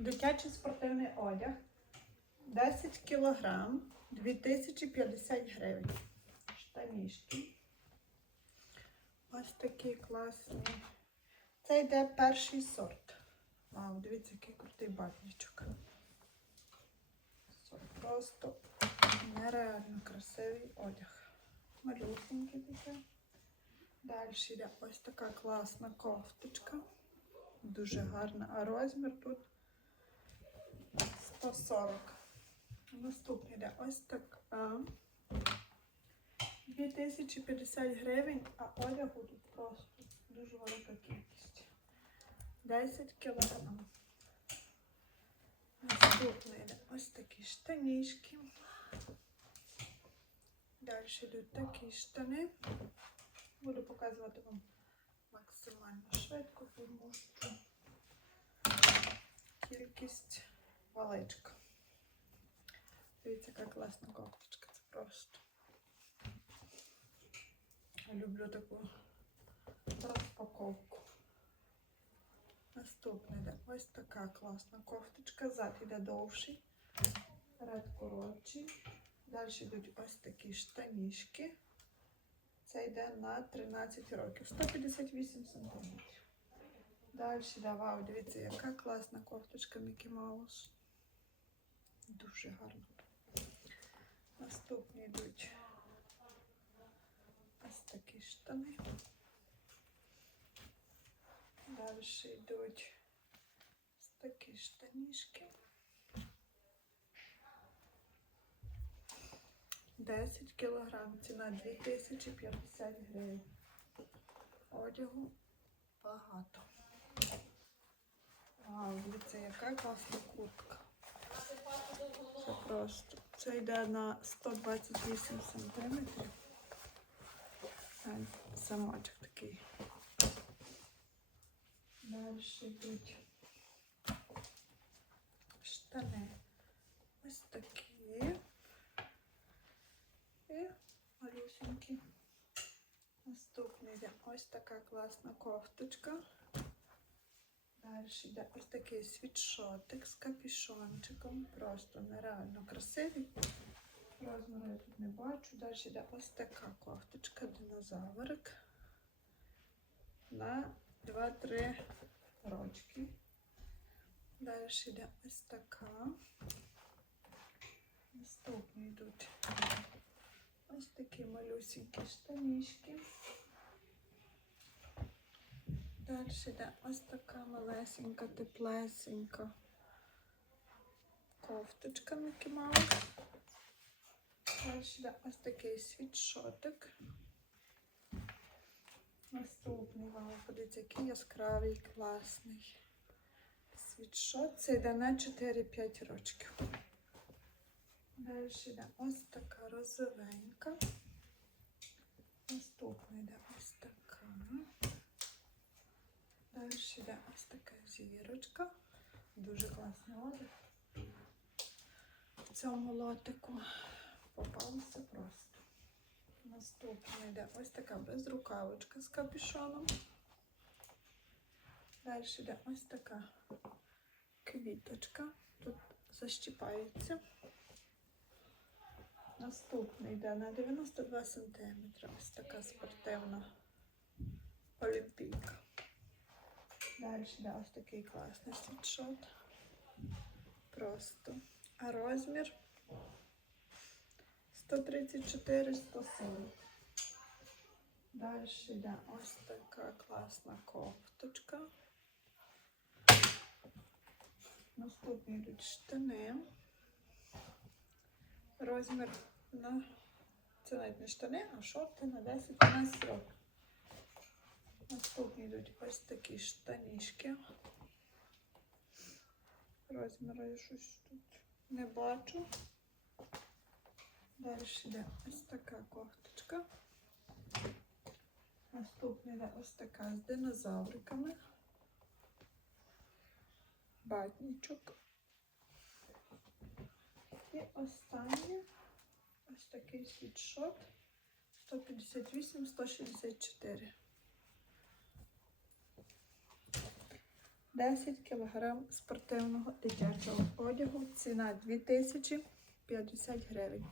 Дитячий спортивний одяг 10 кілограм 2050 гривень. Штанішки. Ось такі класні. Це йде перший сорт. Вау, дивіться, який крутий батничок. Просто нереально красивий одяг. Малюсенький таке. Далі йде ось така класна кофточка. Дуже гарна. А розмір тут 140. Наступний йде ось така. 2050 гривень, а одягу тут просто дуже велика кількість. 10 кілограм. Наступний йде ось такі штанішки. Далі йдуть такі штани. Буду показувати вам максимально швидко, тому що кількість величка. Дивіться, яка класна кофточка. Це просто. Люблю таку розпаковку. Наступна йде ось така класна кофточка. Зад йде довший, ряд коротший. Далі йдуть ось такі штанішки. Це йде на 13 років. 158 см. Далі давай, дивіться, яка класна кофточка Мікі Маус. Дуже гарно. Наступні йдуть ось такі штани. Далі йдуть ось такі штанішки. 10 кілограм, ціна 2050 гривень. Одягу багато. Вау, дивіться, яка класна куртка. Це просто. Це йде на 128 сантиметрів. Ай, Замочок такий. Далі йдуть штани. Ось такі. І малюсенькі. Наступний ось така класна кофточка. Далі йде ось такий світшотик з капюшончиком. Просто нереально красивий. Розміру я тут не бачу. Далі йде ось така кофточка, динозаврик. На 2-3 рочки. Далі йде ось така. Наступні йдуть ось такі малюсенькі штанішки. Далі йде ось така малесенька, теплесенька кофточка Мікі Маус. Далі йде ось такий світшотик. Наступний вам подивіться, який яскравий, класний світшот. Це йде на 4-5 рочків. Далі йде ось така розовенька. Наступна йде ось така. Далі йде ось така зірочка. Дуже класний одяг. В цьому лотику попалося просто. Наступна йде ось така безрукавочка з капюшоном. Далі йде ось така квіточка. Тут защіпається. Наступний йде на 92 см. Ось така спортивна олімпійка. Далі йде ось такий класний світшот. Просто. А розмір 134-140. Далі йде ось така класна кофточка. Наступні йдуть штани. Розмір на це навіть не штани, а шорти на 10-12 років. Наступні йдуть ось такі штанішки. Розміру я щось тут не бачу. Далі йде ось така кофточка. Наступна йде ось така з динозавриками. Батнічок. І останнє ось такий світшот 158-164. 10 кг спортивного дитячого одягу. Ціна 2050 гривень.